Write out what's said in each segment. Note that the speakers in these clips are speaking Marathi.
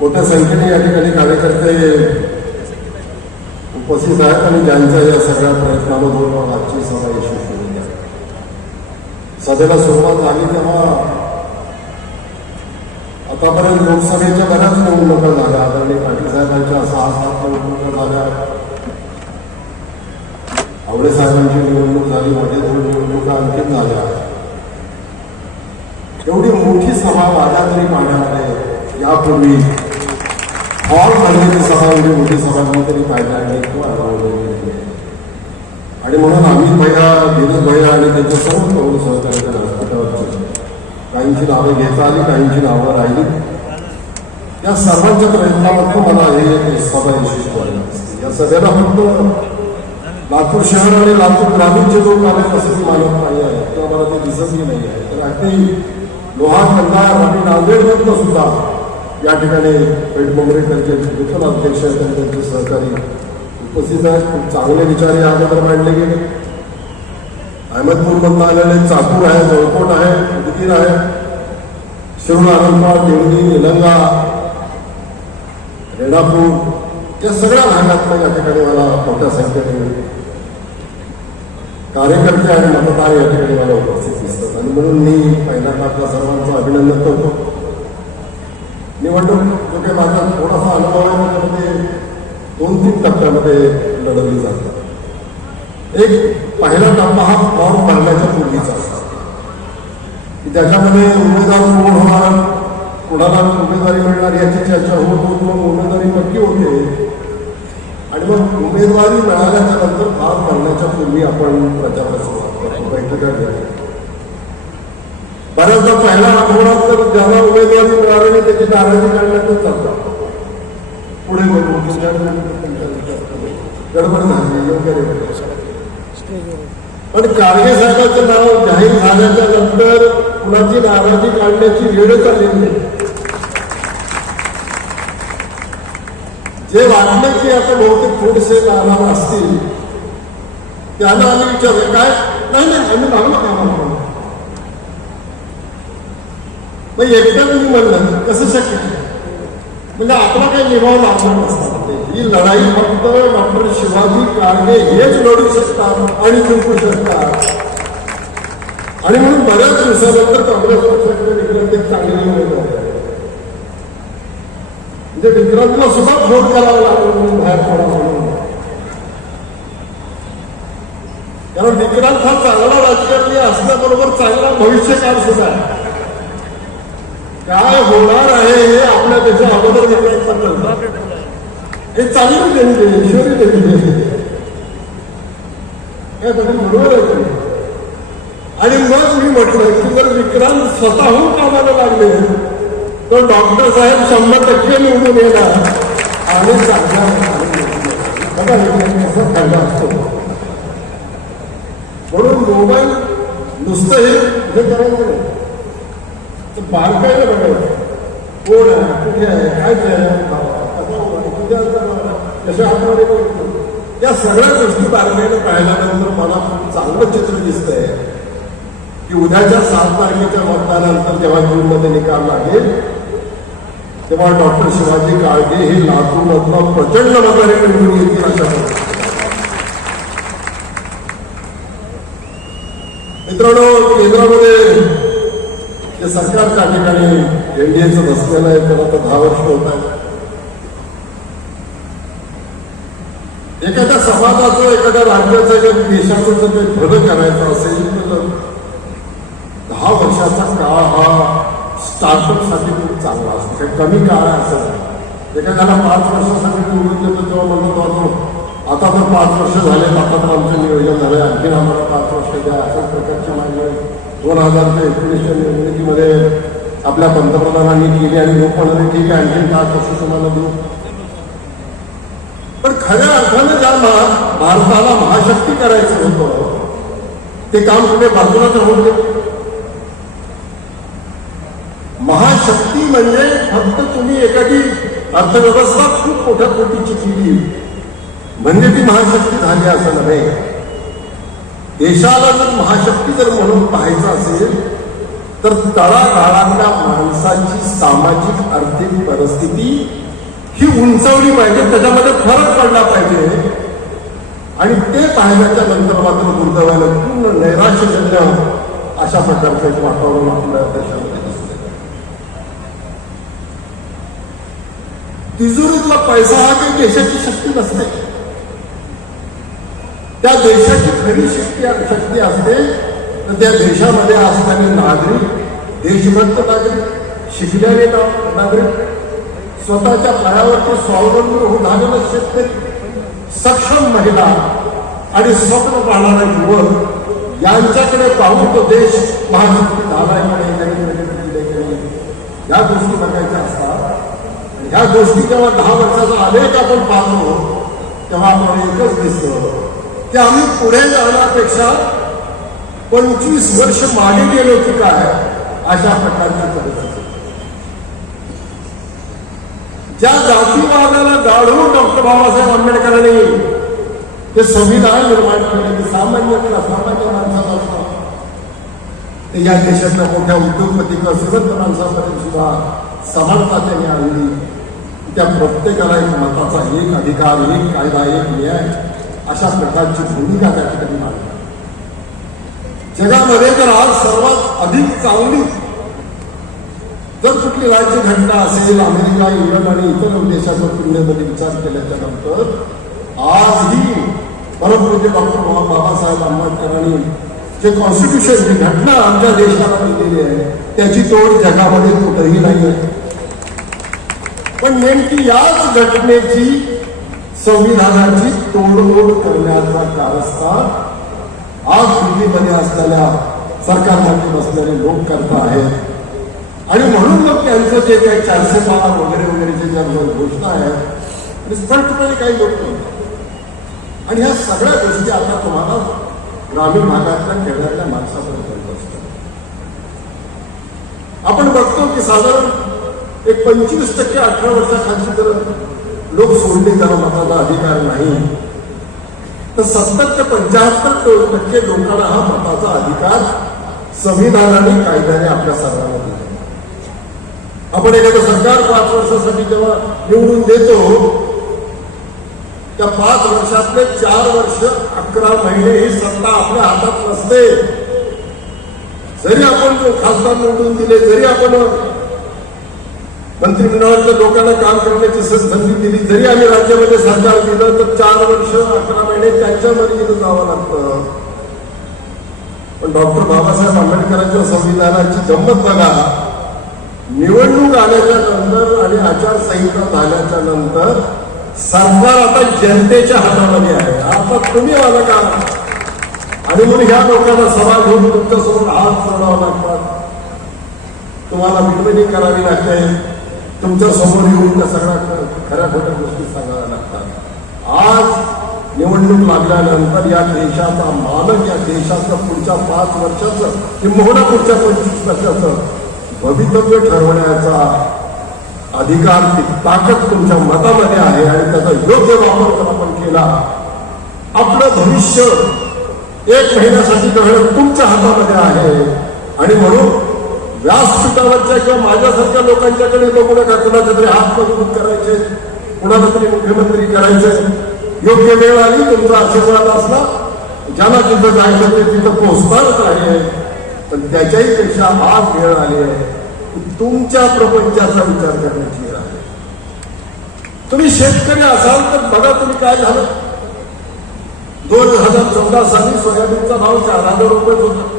मोठ्या संख्येने या कार्यकर्ते, उपस्थित आहेत आणि ज्यांच्या या सगळ्या आजची सभा यशस्वी सभेला सुरुवात झाली तेव्हा आतापर्यंत लोकसभेच्या बऱ्याच आदरणीय पाटील साहेबांच्या सहा आवडे साहेबांची निवडणूक झाली मध्ये दोन निवडणुका आणखीन झाल्या. एवढी मोठी सभा माझ्या तरी पाण्यामध्ये यापूर्वी ऑल भरलेली सभा एवढी मोठी सभा तरी कायदा नाही किंवा आणि म्हणून अमित भैया दिनेश भैया आणि त्यांच्या सर्व कौल सहकार्याच्या व्यासपीठावरची काहींची नावं घेता आली काहींची नावं राहिली या सर्वांच्या प्रयत्नामधून मला हे सभा यशस्वी व्हायला या सगळ्यांना फक्त लातूर शहर आणि लातूर ग्रामीणचे लोक आले तसेच मानत नाही आहे किंवा मला ते दिसतही नाही आहे तर अगदी लोहा कंधार आणि नांदेडमधनं सुद्धा या ठिकाणी पेठ मुंबईकरचे नूतन अध्यक्ष आहेत आणि त्यांचे सहकारी उपस्थित आहेत. खूप चांगले विचार या अगोदर मांडले गेले. अहमदपूरमधनं आलेले चाकूर आहे जळकोट आहे उदगीर आहे शिरूर आनंदपाळ देवणी निलंगा रेणापूर या सगळ्या भागातनं या ठिकाणी मला मोठ्या संख्येने कार्यकर्ते आणि मतदार या ठिकाणी मला उपस्थित दिसतात. आणि म्हणून मी पहिल्यांदा आपल्या सर्वांचं अभिनंदन करतो. निवडणूक जो काही माझा थोडासा अनुभव आहे त्याच्यामध्ये दोन तीन टप्प्यामध्ये लढवली जातात एक पहिला टप्पा हा फॉर्म भरण्याच्या पूर्वीचा असतो. की त्याच्यामध्ये उमेदवार कोण होणार कोणाला उमेदवारी मिळणार याची चर्चा होत होत मग उमेदवारी नक्की होते. आणि मग उमेदवारी मिळाल्याच्या नंतर फॉर्म भरण्याच्या पूर्वी आपण प्रचाराला सुरुवात करतो बैठका घेतो बऱ्याचदा पहिला आठवड्यात तर ज्याला उमेदवारी मिळाली त्याची नाराजी काढण्यातच चालतात पुढे बघू गडबड झाली योग्य पण कारगे साहेबांचं नाव जाहीर झाल्याच्यानंतर कुणाची नाराजी काढण्याची वेळच आलेली नाही. जे वाटलं की आता बहुतेक थोडेसे नाराज असतील त्यांना आम्ही विचारलं काय? नाही नाही आम्ही लागलो कामाला मग एकदा तुम्ही म्हणलं कसं शक्य? म्हणजे आपला काही निभाव लागणार नसतात ही लढाई फक्त डॉक्टर शिवाजी कारगे हेच लढू शकतात आणि जिंकू शकतात. आणि म्हणून बऱ्याच दिवसानंतर काँग्रेस पक्षाकडे विक्रांत एक चांगली उमेदवार आहे. म्हणजे विक्रांतला सुद्धा फोन करावा लागला म्हणून बाहेर पडा म्हणून. कारण विक्रांत हा चांगला राजकारणी असण्याबरोबर चांगला भविष्यकाळ सुद्धा आहे. काय होणार आहे हे आपल्या देशा अगोदर हे चांगली देणगी ईश्वरी देणगी काय बघून बरोबर आहे आणि मग मी म्हटलं की जर विक्रांत स्वतःहून कामाला लागले तर डॉक्टर साहेब शंभर टक्के निवडून येणार. आणि चांगला बघा कसा फायदा असतो. म्हणून मोबाईल नुसतं हे हे करायचं नाही. तर बारकायला बघायचं कोण आहे कुठे आहे काय आहे कशा या सगळ्या गोष्टी बारकाईनं पाहिल्यानंतर मला खूप चांगलं चित्र दिसतंय की उद्याच्या सात तारखेच्या मतदानानंतर जेव्हा जूनमध्ये निकाल लागेल तेव्हा डॉक्टर शिवाजी काळगे हे लातूरमधनं प्रचंड मताने निवडून येतील अशा मित्रांनो केंद्रामध्ये जे सरकार त्या ठिकाणी एनडीएचं बसलेलं आहे त्याला तर दहा वर्ष होत आहे एखाद्या समाजाचं एखाद्या राज्याचं जर देशाचं जर काही भलं करायचं असेल तर दहा वर्षाचा काळ हा स्टार्टअपसाठी खूप चांगला असतो. काही कमी काळ आहे असं नाही. एखाद्याला पाच वर्षासाठी निवडून देतो तेव्हा म्हणतो तो आता तर पाच वर्ष झाले आता तर आमचं नियोजन झालं आणखी आम्हाला पाच वर्ष द्या. अशा प्रकारची मागणी दोन हजार ते एकोणीसच्या मध्ये आपल्या पंतप्रधानांनी केली आणि लोक म्हणाले ठीक आहे आणखीन पाच वर्ष तुम्हाला देऊ पण खऱ्या अर्थानं ज्या भारताला महाशक्ती करायचं होतं ते काम कुठे बाजूला राहून गेलं महाशक्ती म्हणजे फक्त तुम्ही एखादी अर्थव्यवस्था खूप मोठ्या कोटीची केली. म्हणजे ती महाशक्ती झाली असं नव्हे. देशाला जर महाशक्ती जर म्हणून पाहायचं असेल तर तळागाळातल्या माणसाची सामाजिक आर्थिक परिस्थिती ही उंचवली पाहिजे त्याच्यामध्ये फरक पडला पाहिजे. आणि ते पाहिल्याच्या नंतर मात्र दुर्दैवाला पूर्ण नैराश्यजन्य अशा प्रकारचं एक वातावरण आपल्या देशामध्ये दिसते तिजोरीतला पैसा हा काही देशाची शक्ती नसते. त्या देशाची खरी शक्ती शक्ती असते तर त्या देशामध्ये असणारे नागरिक देशभक्त नागरिक शिकलेले नागरिक स्वतःच्या पायावरती स्वावलंबी होऊन झालेला शेतकरी सक्षम महिला आणि स्वप्न पाहणारा युवक यांच्याकडे पाहून तो देश महाशक्ती झालाय या गोष्टी बघायच्या असतात. ह्या गोष्टी जेव्हा दहा वर्षाचा आलेख आपण पाहतो तेव्हा आम्हाला एकच दिसतं की आम्ही पुढे जाण्यापेक्षा पंचवीस वर्ष मागे गेलो की काय अशा प्रकारची परिस्थिती ज्या जातीवादाला गाढून डॉक्टर बाबासाहेब आंबेडकरांनी ते संविधान निर्माण केले की सामान्य सामान्य माणसाला असतं ते या देशातल्या मोठ्या उद्योगपती किंवा श्रीमंत माणसापर्यंत सुद्धा समानता त्यांनी आणली त्या प्रत्येकाला एक मताचा, एक अधिकार, एक कायदा, एक न्याय अशा प्रकारची भूमिका त्या ठिकाणी मांडली जगामध्ये तर आज सर्वात अधिक चांगली जर कुठली राज्यघटना असेल अमेरिका इंग्लंड आणि इतर देशाच्या तुलनेमध्ये विचार केल्याच्यानंतर आजही परमपूज्य डॉक्टर बाबासाहेब आंबेडकरांनी जे कॉन्स्टिट्यूशन जी घटना आमच्या देशाला दिलेली आहे त्याची तोड जगामध्ये कुठेही नाही आहे. पण नेमकी याच घटनेची संविधानाची तोडमोड करण्याचा कारस्थान आज दिल्लीमध्ये असलेल्या सरकारमध्ये बसलेले लोक करत आहेत. आणि म्हणून मग त्यांचं जे काही चारशे पार वगैरे वगैरेचे ज्या घोषणा आहेत ते स्पष्टपणे काही लोक म्हणतात आणि ह्या सगळ्या गोष्टी आता तुम्हाला ग्रामीण भागातल्या खेड्यातल्या माणसापर्यंत कळत असतात आपण बघतो की साधारण एक पंचवीस टक्के अठरा वर्षाखालची जर लोक सोडले त्याला मताचा अधिकार नाही. तर सत्तर ते पंच्याहत्तर टक्के लोकांना हा मताचा अधिकार संविधानाने कायद्याने आपल्या सर्वांना दिला. आपण एखादं सरकार पाच वर्षासाठी जेव्हा निवडून देतो त्या पाच वर्षातले चार वर्ष अकरा महिने ही सत्ता आपल्या हातात नसते. जरी आपण खासदार निवडून दिले जरी आपण मंत्रिमंडळातल्या लोकांना काम करण्याची संधी दिली. जरी आम्ही राज्यामध्ये सरकार दिलं तर चार वर्ष अकरा महिने त्यांच्या मर्जीनं जावं लागतं. पण डॉक्टर बाबासाहेब आंबेडकरांच्या संविधानाची गंमत बघा. निवडणूक आल्याच्यानंतर आणि आचारसंहिता झाल्याच्यानंतर सरकार आता जनतेच्या हातामध्ये आहे. आता तुम्ही आला का? आणि म्हणून ह्या लोकांना सभा घेऊन तुमच्यासमोर हात सोडावा लागतात. तुम्हाला विनवणी करावी लागते. तुमच्यासमोर येऊन त्या सगळ्या खऱ्या खोट्या गोष्टी सांगाव्या लागतात. आज निवडणूक लागल्यानंतर या देशाचा मालक या देशाचं पुढच्या पाच वर्षाचं किंबहुना पुढच्या पंचवीस वर्षाचं भवितव्य ठरवण्याचा अधिकार ती ताकद तुमच्या मतामध्ये आहे आणि त्याचा योग्य वापर जर आपण केला आपलं भविष्य एक महिन्यासाठी करणं तुमच्या हातामध्ये आहे. आणि म्हणून व्यासपीठावरच्या किंवा माझ्यासारख्या लोकांच्याकडे बघू नका कुणाचे तरी हात मजबूत करायचे कुणाला तरी मुख्यमंत्री करायचे. योग्य वेळ आली तुमचा आशीर्वाद असला ज्याला तिथं जायचं ते तिथं पोहोचणारच आहे. पण त्याच्याही पेक्षा आज वेळ आली आहे तुमच्या प्रपंचाचा विचार करण्याची वेळ आहे. तुम्ही शेतकरी असाल तर बघा तुम्ही काय झालं. दोन हजार चौदा साली सोयाबीनचा भाव चार हजार रुपये होता.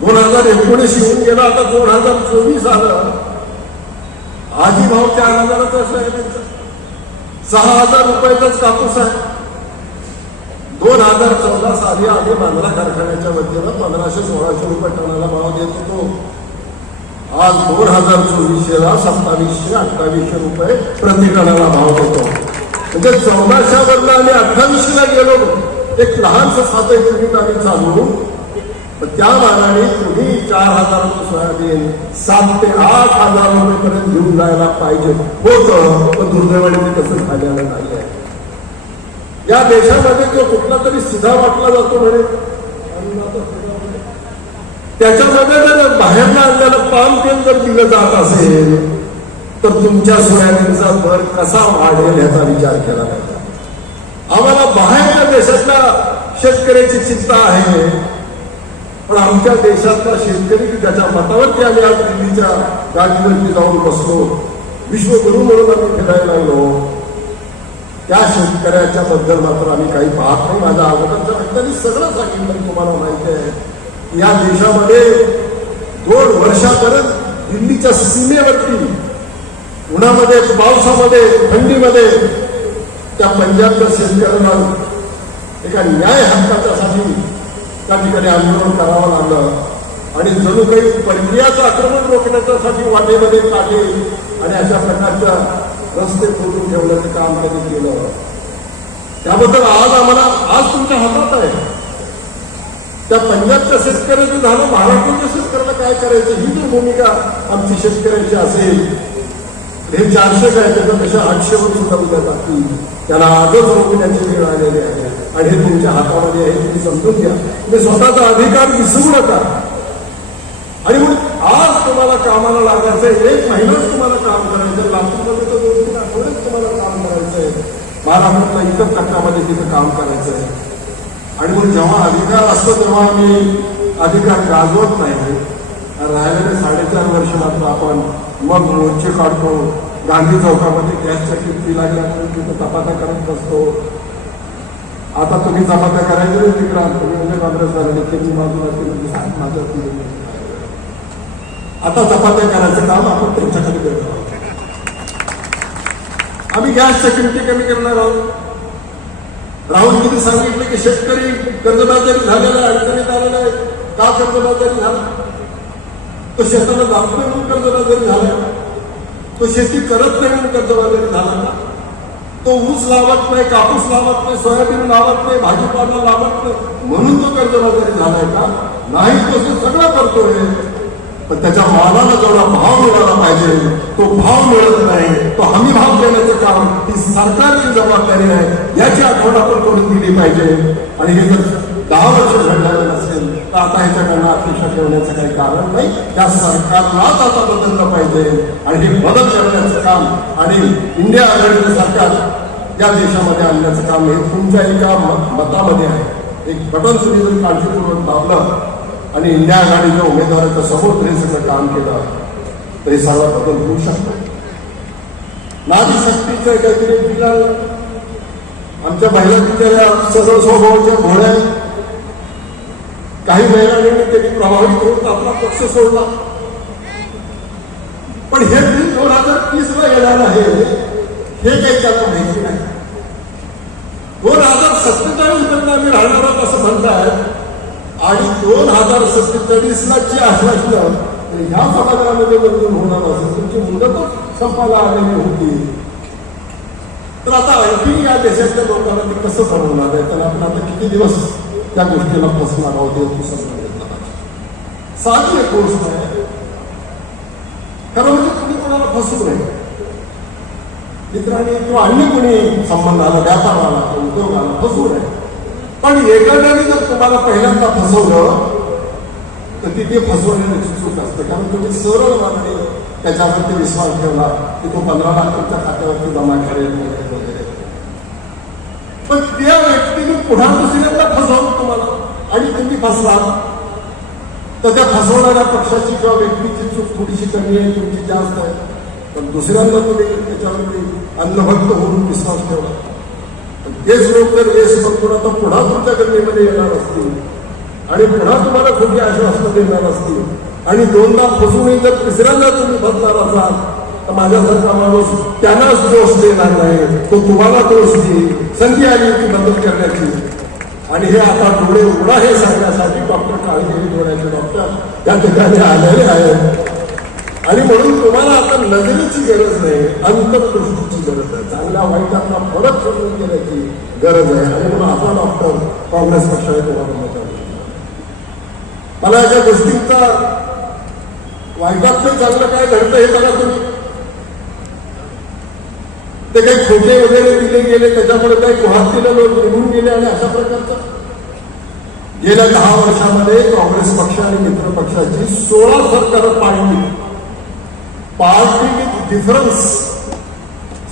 दोन हजार एकोणीस येऊन गेला आता दोन हजार चोवीस आलं आधी भाव चार हजाराचा आहे सोयाबीनचा सहा हजार रुपयाचाच कापूस आहे. दोन हजार चौदा साली आम्ही बांद्रा कारखान्याच्या वतीनं पंधराशे सोळाशे रुपये टनाला भाव देत होतो. आज दोन हजार चोवीसशेला सत्तावीसशे अठ्ठावीसशे रुपये प्रति टनाला भाव देतो. म्हणजे चौदाशे आम्ही अठ्ठावीसशेला गेलो एक लहानसं साधं युनिट आम्ही चालू त्या मानाने तुम्ही चार हजार सोयाबीन सात ते आठ हजार रुपये पर्यंत घेऊन जायला पाहिजे. होत पण दुर्दैवाने ते कसं झालेलं नाही आहे या देशामध्ये जो कुठला तरी सिधा वाटला जातो म्हणे. त्याच्यामध्ये जर बाहेरनं आणलेलं पाम तेल जर दिलं जात असेल तर तुमच्या सोयाबीनचा दर कसा वाढेल याचा विचार केला पाहिजे. आम्हाला बाहेरच्या देशातल्या शेतकऱ्याची चिंता आहे. पण आमच्या देशातला शेतकरी त्याच्या मतावरती आम्ही आज दिल्लीच्या गाडीवरती जाऊन बसलो. विश्वगुरु म्हणून आम्ही फिरायला लागलो. त्या शेतकऱ्याच्या बद्दल मात्र आम्ही काही पाहत नाही. माझ्या अगोदरच्या व्यक्तांनी सगळं सांगितलं तुम्हाला माहिती आहे. या देशामध्ये दोन वर्षापर्यंत दिल्लीच्या सीमेवरती उन्हामध्ये पावसामध्ये थंडीमध्ये त्या पंजाबच्या शेतकऱ्यांना एका न्याय हक्काच्यासाठी त्या ठिकाणी आंदोलन करावं लागलं. आणि जणू काही परकीयाचं आक्रमण रोखण्याच्यासाठी वाटेमध्ये काढले आणि अशा प्रकारच्या रस्ते खोदून ठेवण्याचं काम त्यांनी केलं. त्याबद्दल आज आम्हाला आज तुमच्या हातात आहे. त्या पंजाबच्या शेतकऱ्याचं झालं महाराष्ट्राच्या शेतकऱ्याला काय करायचं? ही जी भूमिका आमची शेतकऱ्यांची असेल हे चारशे काय त्याच्यापेक्षा आठशेवर सुद्धा उद्या टाकतील? त्याला आजच रोखण्याची वेळ आलेली आहे. आणि हे तुमच्या हातामध्ये आहे तुम्ही समजून घ्या. तुम्ही स्वतःचा अधिकार विसरू नका. आणि मग आज तुम्हाला कामाला लागायचंय एक महिनाच तुम्हाला काम करायचं लातूरमध्ये तर दोन तीन आठवडेच तुम्हाला काम करायचंय. महाराष्ट्रातला इतर टक्क्यामध्ये तिथं काम करायचं आहे आणि मग जेव्हा अधिकार असतो तेव्हा आम्ही अधिकार गाजवत नाही. राहिलेले साडेचार वर्ष मात्र आपण मग मोर्चे काढतो. गांधी चौकामध्ये गॅसच्या किमती लागल्या तिथं तपासा करत बसतो. आता तुम्ही जमाता करायचे नाही तिकडं. तुम्ही म्हणजे काँग्रेस झालेले त्यांनी बाजूला सांग माझ्या आता जपात्या करायचं काम आपण त्यांच्याकडे करणार आहोत. आम्ही गॅस सिक्युरिटी कमी करणार आहोत. राहुलजींनी सांगितले की शेतकरी कर्जबाजारी झालेला आहे अडचणीत आलेला आहे. का कर्जबाजारी झाला? तो शेताला जात नाही म्हणून कर्जबाजारी झाला तो शेती करत नाही म्हणून कर्जबाजारी झाला का तो ऊस लावत नाही कापूस लावत नाही सोयाबीन लावत नाही भाजीपाला लावत नाही. म्हणून तो कर्जबाजारी झालाय का? नाही तो ते सगळं करतोय. पण त्याच्या मालाला जेवढा भाव मिळाला पाहिजे तो भाव मिळत नाही. तो हमी भाव देण्याचं काम ही सरकारची जबाबदारी आहे. याची आठवण आपण करून दिली पाहिजे. आणि हे जर दहा वर्ष घडलेलं नसेल तर आता ह्याच्याकडनं अपेक्षा ठेवण्याचं काही कारण नाही. त्या सरकारलाच आता बदललं पाहिजे. आणि हे बदल करण्याचं काम आणि इंडिया आघाडीचं सरकार या देशामध्ये आणण्याचं काम हे तुमच्या एका मतामध्ये आहे. एक बटन तुम्ही जर काळजीपूर्वक दाबलं आणि इंडिया आघाडीच्या उमेदवाराच्या समोर तरी सगळं काम केलं तरी सर्व बदल होऊ शकतो. नारी शक्तीचं काहीतरी आमच्या महिला सरळ स्वभावाच्या घोड्या काही महिलांनी त्यांनी प्रभावित होऊन आपला पक्ष सोडला. पण हे बिल दोन हजार तीस ला येणार आहे हे काही त्यांना माहिती नाही. दोन हजार सत्तेचाळीस पर्यंत आम्ही राहणार आहोत असं म्हणतात. आणि दोन हजार सत्तेचाळीस ला जे आश्वासलं तर ह्या सभागृहामध्ये बदलून होणार असेल तुमची मुदतच संपायला आलेली होती. तर आता आणखी या देशातल्या लोकांना ते कसं बनवणार आहे? तर आपण आता किती दिवस त्या गोष्टीला फसणार आहोत हे तू समजून घेतलं पाहिजे. साधी एक गोष्ट आहे खरं म्हणजे तुम्ही कोणाला फसू नये मित्रांनी किंवा अन्य कोणी संबंध आला व्यापार आला किंवा उद्योग आला फसू नये पण एखाद्याने जर तुम्हाला पहिल्यांदा फसवलं तर तिथे फसवण्याची चूक असते कारण तुम्ही सरळ मागणी त्याच्यावरती विश्वास ठेवला की तो पंधरा लाख तुमच्या खात्यावरती जमा करेल वगैरे पण त्या व्यक्तीने पुन्हा दुसऱ्यांदा फसवलं तुम्हाला. आणि तुम्ही फसला. तर त्या फसवणाऱ्या पक्षाची किंवा व्यक्तीची चूक थोडीशी कमी आहे तुमची जास्त आहे. पण दुसऱ्यांदा तुम्ही त्याच्यावरती अन्नभक्त म्हणून विश्वास ठेवा. पण तेच लोक जर येस बघून आता पुन्हा तुमच्या गल्लीमध्ये येणार असतील आणि पुन्हा तुम्हाला खोटी आश्वासनं देणार असतील आणि दोनदा फसूनही जर तिसऱ्यांदा तुम्ही बदलणार असाल तर माझ्यासारखा माणूस त्यांनाच दोष देणार नाही. तो तुम्हाला दोष देईल संधी आली होती मदत करण्याची. आणि हे आता डोळे उघडा हे सांगण्यासाठी डॉक्टर काळजी डोळ्याचे डॉक्टर त्या ठिकाणी आलेले आहेत. आणि म्हणून तुम्हाला आता नजरेची गरज नाही अंतर्दृष्टीची गरज आहे चांगल्या वाईटांना फरक समजून घेण्याची गरज आहे. आणि म्हणून असा डॉक्टर काँग्रेस पक्षाने तुम्हाला मदत मला या गोष्टींचा वाईटात चांगलं काय घडतं हे बघा तुम्ही. ते काही खोटे वगैरे दिले गेले त्याच्यामुळे काही गुहातीला लोक निघून गेले आणि अशा प्रकारचं. गेल्या दहा वर्षामध्ये काँग्रेस पक्ष आणि मित्र पक्षाची सोळा सरकार पाडली पार्टी विथ डिफरन्स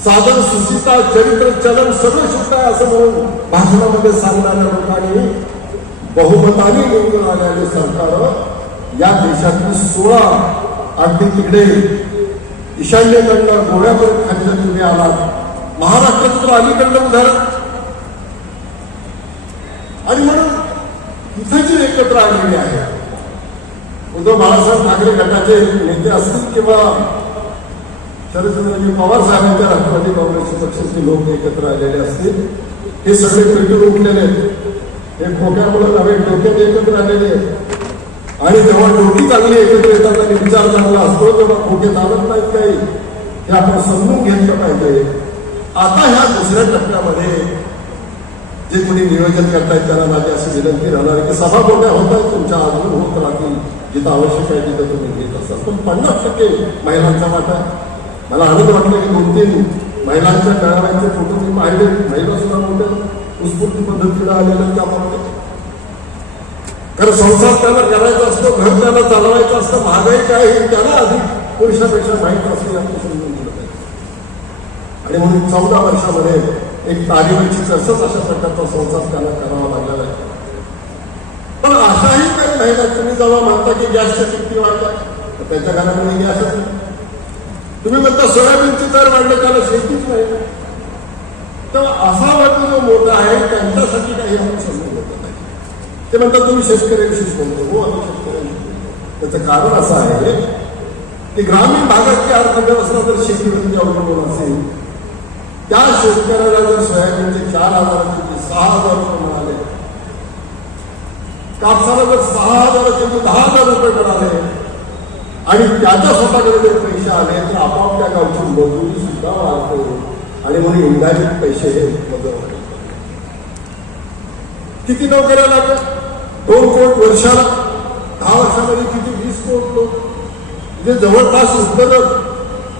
साधन सुचिता चरित्र चलन सगळं सुद्धा आहे असं म्हणून भाषणामध्ये सांगणाऱ्या लोकांनी बहुमताने निवडून आलेले सरकार या देशातली सोळा अगदी तिकडे ईशान्येकडनं गोव्यापर्यंत खाली तुम्ही आलात. महाराष्ट्राचं तर अलीकडलं उदाहरण. आणि म्हणून इथं जी एकत्र आलेली आहे. उद्धव बाळासाहेब ठाकरे गटाचे नेते असतील किंवा शरदचंद्रजी पवार साहेबांच्या राष्ट्रवादी काँग्रेसचे पक्षाचे लोक एकत्र आलेले असतील हे सगळे पेटून उठलेले आहेत. हे खोक्यामुळे नव्हे डोक्यात एकत्र आलेले आहेत. आणि जेव्हा डोकी चांगली एकत्र येतात आणि विचार चांगला असतो तेव्हा खोके चालत नाहीत काही. हे आपण समजून घेतलं पाहिजे. आता ह्या दुसऱ्या टप्प्यामध्ये जे कोणी नियोजन करतायत त्यांना माझी अशी विनंती राहणार की सभा मोठ्या होतात तुमच्या अजून होत राहतील. जिथं आवश्यक आहे तिथं तुम्ही घेत असाल. पण पन्नास टक्के महिलांचा वाटा मला आनंद वाटला की दोन तीन महिलांच्या मेळाव्याचे फोटो मी पाहिले. महिला सुद्धा मोठ्या उत्स्फूर्त पद्धतीला आलेल्या त्यामध्ये कारण संसार त्याला करायचा असतो घर त्याला चालवायचं असतं महागाई काय हे अधिक पुरुषापेक्षा माहीत असते आपण समजून पाहिजे. आणि म्हणून चौदा वर्षामध्ये एक तालिमीची कसंच अशा प्रकारचा संसार त्यांना करावा लागलेला आहे. पण अशाही काही महिला तुम्ही जेव्हा म्हणता की गॅसच्या किमती वाढतात तर त्याच्या घरामध्ये गॅस तुम्ही म्हणता सोयाबीनची दर वाढले त्याला शेतीच नाही. तेव्हा असा वर्ग जो मोठा आहे त्यांच्यासाठी काही आपण समजून घेतलं नाही ते म्हणतात तुम्ही शेतकऱ्यांशीच बोलतो. हो आम्ही शेतकऱ्यांशी त्याचं कारण असं आहे की ग्रामीण भागाची अर्थव्यवस्था जर शेतीवरती अवलंबून असेल त्या शेतकऱ्याला जर सोयाबीनचे चार हजाराचे सहा हजार रुपये मिळाले कापसाला जर सहा हजाराचे दहा हजार रुपये मिळाले आणि त्याच्या स्वतःकडे जर पैसे आले तर आपापल्या गावची मजुरी सुद्धा वाढतो आणि म्हणून इंडायरेक्ट पैसे हे मदत किती नोकऱ्या लागतात दोन कोट वर्षाला दहा वर्षामध्ये किती वीस कोट लोक. म्हणजे जवळपास उत्तर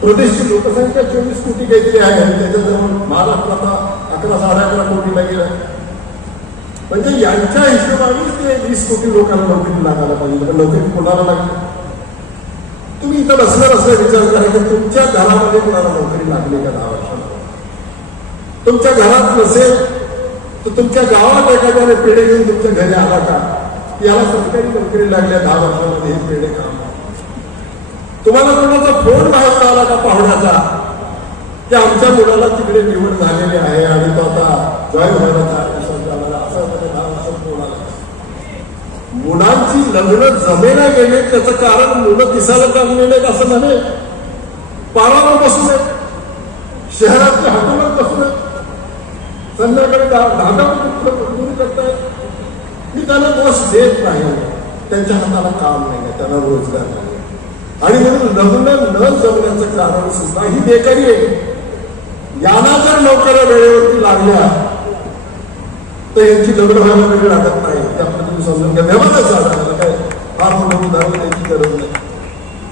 प्रदेशची लोकसंख्या चोवीस कोटी काहीतरी आहे. आणि त्याच्याजवळ महाराष्ट्राचा अकरा साडे अकरा कोटीला गेला म्हणजे यांच्या हिशोबाने ते वीस कोटी लोकांना नोकरी लागायला पाहिजे. नोकरी कोणाला लागली तुम्ही इथं बसल्या बसल्या विचार करा की तुमच्या घरामध्ये कोणाला नोकरी लागली का दहा वर्षाला तुमच्या घरात नसेल तर तुमच्या गावात एखाद्याने पेढे घेऊन तुमच्या घरी आला का? याला सरकारी नोकरी लागल्या दहा वर्षामध्ये हे पेढे काम तुम्हाला कोणाचा फोन बाहेर आला का पाहुण्याचा? की आमच्या मुलाला तिकडे निवड झालेली आहे आणि तो आता जॉईन व्हायला चार दहा वर्षात फोन आला. मुलांची लग्न जमेला गेले त्याचं कारण मुलं दिसायला चांगली नाहीत असं नव्हे. पारावर बसू नये शहरातल्या हॉटेलात बसू नये संध्याकाळी धागा दूर करताय? मी त्यांना दोष देत नाही. त्यांच्या हाताला काम नाही त्यांना रोजगार नाही आणि म्हणून लग्न न जमण्याचं कारण सुद्धा ही बेकारी आहे. यांना जर नोकऱ्या वेळेवरती लागल्या तर यांची लग्न व्हायला वेळ लागत नाही. ते तुम्ही समजून घ्या. व्यवहारच झाला काय? फार मोठं उदाहरण द्यायची गरज नाही.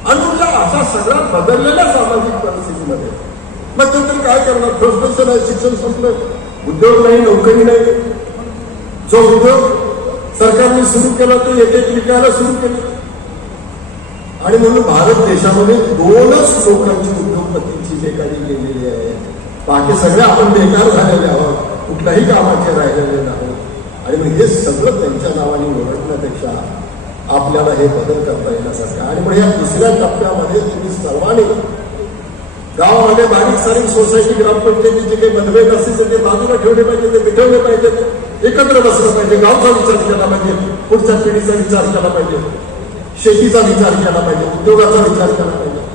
आणि म्हणजे अशा सगळ्या बदललेल्या सामाजिक परिस्थितीमध्ये मग ते काय करणार? प्रश्नच शिक्षण संपलं उद्योग नाही नोकरी नाही. जो उद्योग सरकारने सुरू केला तो एक एक विकायला सुरू केला. आणि म्हणून भारत देशामध्ये दोनच लोकांची उद्योगपतींची बेकारी गेलेली आहे. बाकी सगळे आपण बेकार झालेले आहोत. कुठल्याही कामाचे राहिलेले नाहोत. आणि मग हे सगळं त्यांच्या नावाने ओळखण्यापेक्षा आपल्याला हे बदल करता येण्यासारखं आणि मग या दुसऱ्या टप्प्यामध्ये तुम्ही सर्वांनी गावामध्ये बारीक सारीक सोसायटी ग्रामपंचायतीचे काही मतभेद असतील तर ते बाजूला ठेवले पाहिजे ते मिटवले पाहिजेत एकत्र बसलं पाहिजे गावचा विचार केला पाहिजे पुढच्या पिढीचा विचार केला पाहिजे शेतीचा विचार केला पाहिजे उद्योगाचा विचार केला पाहिजे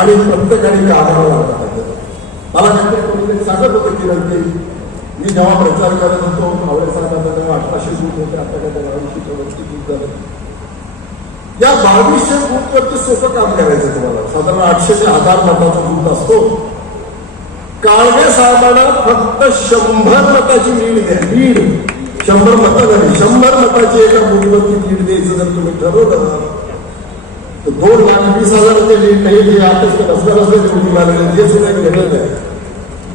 आणि प्रत्येकाने कामाला लागला पाहिजे. मला काहीतरी कोणीतरी सांगत होतं की नक्की मी जेव्हा प्रचार करत होतो आवडे साहेबांचा तेव्हा अठराशे सूट होते आता काय त्या ऐंशी चौदाशे सूट झालं. या बावीसशे बूथवरती सोपं काम करायचं तुम्हाला. साधारण आठशे ते हजार मताचा बूथ असतो. काळवे साहेबांना फक्त शंभर मताची लीड द्या लीड शंभर मतं झाली शंभर मताची एका बूथवरती लीड द्यायचं जर तुम्ही ठरवलं तर दोन लाख वीस हजाराचे लीड नाही जे आठच ते बसल्या बसल्या निवडून आलेले ते सुद्धा एक आहे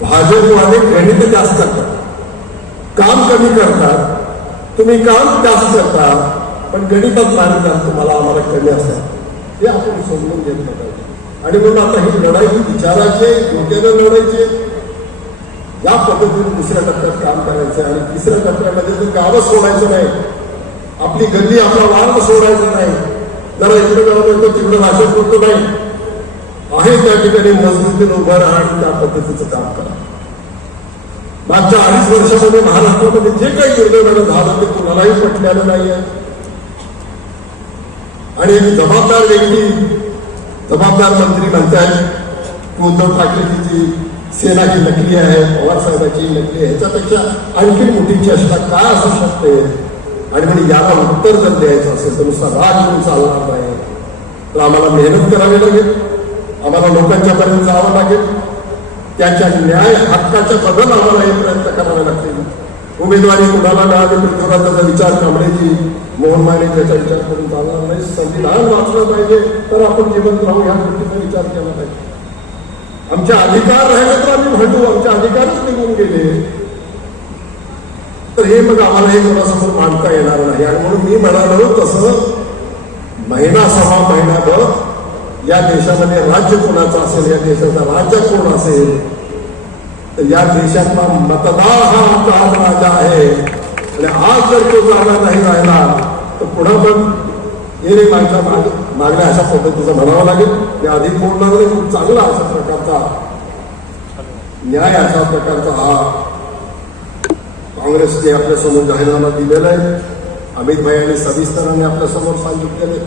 भाजपवाले गणित जास्त करतात. काम कमी करतात. तुम्ही काम जास्त करता. पण गणितात मार्ग तुम्हाला आम्हाला कमी असतात हे आपण समजून घेतलं पाहिजे आणि म्हणून आता ही लढाई ही विचाराची आहे, लढायची या पद्धतीने दुसऱ्या टप्प्यात काम करायचं आहे. आणि तिसऱ्या टप्प्यामध्ये ते गावं सोडायचं नाही. आपली गल्ली आपला वार्ग सोडायचं नाही. जरा इकडे गाव येतो तिकडे भाषण करतो नाही. आहे त्या ठिकाणी मजबूतीने उभं राहा आणि त्या पद्धतीचं काम करा. मागच्या अडीच वर्षामध्ये महाराष्ट्रामध्ये जे काही दुर्दैवानं झालं ते कुणालाही पटलेलं नाहीये. आणि एक जबाबदार व्यक्ती जबाबदार मंत्री म्हणतात की उद्धव ठाकरेची जी सेना ही नकली आहे पवार साहेबाची नकली आहे ह्याच्यापेक्षा आणखी मोठी चेष्टा काय असू शकते? आणि म्हणजे याला उत्तर जर द्यायचं असेल तर नुसता राग घेऊन चालणार नाही. तर आम्हाला मेहनत करावी लागेल. आम्हाला लोकांच्या पर्यंत जावं लागेल. त्यांच्या न्याय हक्काच्या बदल आम्हाला हे प्रयत्न करावे लागतील. उमेदवारी कुणाला मिळाली पृथ्वीराजाचा विचार कांबळेजी मोहन माने त्याचा विचार करून चालणार नाही. संविधान वाचलं पाहिजे तर आपण जिवंत राहू ह्या गोष्टीचा विचार केला पाहिजे. आमचे अधिकार राहिले तर आम्ही म्हणू आमचे अधिकारच निघून गेले. तर हे मग आम्हाला हे कोणासमोर मांडता येणार नाही. आणि म्हणून मी म्हणालो तसं महिना सहा महिनाभर या देशामध्ये राज्य कोणाचं असेल या देशाचा राज्य कोण असेल तर या देशातला मतदार हा आमचा आज राजा आहे. आणि आज जर तो जागा नाही राहिला तर पुढं पण हे रे माझ्या माग मागण्या अशा पद्धतीचं म्हणावं लागेल. मी आधी बोलणार नाही खूप चांगला अशा प्रकारचा न्याय अशा प्रकारचा हा काँग्रेसने आपल्यासमोर जाहीरनामा दिलेला आहे. अमित भाई आणि सविस्तराने आपल्यासमोर सांगितलेले.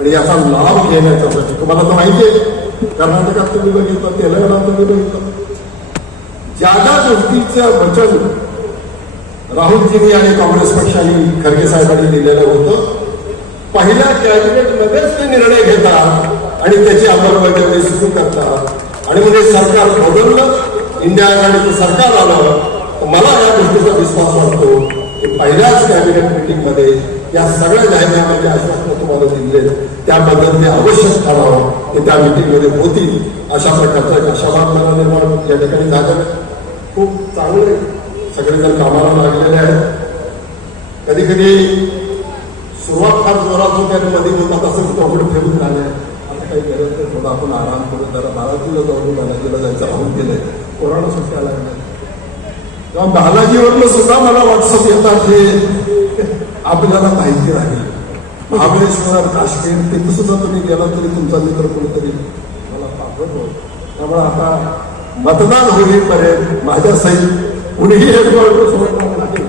आणि याचा लाभ घेण्याच्यासाठी तुम्हाला तर माहिती आहे कर्नाटकात तुम्ही बघितलं तेलंगणात तुम्ही बघितलं. ज्या ज्या गोष्टीचं वचन राहुलजींनी आणि काँग्रेस पक्षाने खरगे साहेबांनी दिलेलं होतं. पहिल्या कॅबिनेटमध्येच ते निर्णय घेतात आणि त्याची अंमलबजावणी सुरू करतात. आणि म्हणजे सरकार बदललं इंडिया आघाडीचं सरकार आलं. तर मला या गोष्टीचा विश्वास वाटतो की पहिल्याच कॅबिनेट मिटिंगमध्ये या सगळ्या जाहीरनाम्याचे आश्वासन तुम्हाला दिले त्याबद्दल ते आवश्यक ठरावं ते त्या मिटिंगमध्ये होतील. अशा प्रकारचा एक आशावाद मला निर्माण या ठिकाणी झालं. खूप चांगले सगळेजण कामाला लागलेले आहेत. कधी कधी सुरुवात फार जोरात होते आणि मध्ये आता तसं कपडे फेकून झाले. आता काही गरज नाही थोडं आपण आराम करून जरा बालाजीला जाऊन बालाजीला जायचं राहून गेलंय कोरोना सुट्ट्या लागल्या तेव्हा बालाजीवरनं सुद्धा मला व्हॉट्सअप येतात हे आपल्याला माहिती राहील. महाबळेश्वर काश्मीर तिथं सुद्धा तुम्ही गेला तरी तुमचा मित्र कोणीतरी मला पाठवतो. त्यामुळे आता मतदान होईपर्यंत माझ्या सहित कुणीही एक वर्ग सोडणार नाही.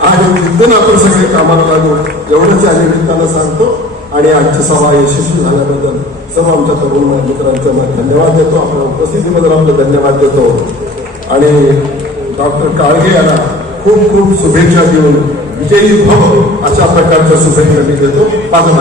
आणि तिथून आपण सगळे कामाला लागू एवढंच या निमित्तानं सांगतो. आणि आजची सभा यशस्वी झाल्याबद्दल सर्व आमच्या तरुण मित्रांचा धन्यवाद देतो. आपल्या उपस्थितीबद्दल आपले धन्यवाद देतो. आणि डॉक्टर काळगे यांना खूप खूप शुभेच्छा देऊन विजयी भव अशा प्रकारच्या शुभेच्छा मी देतो. माझं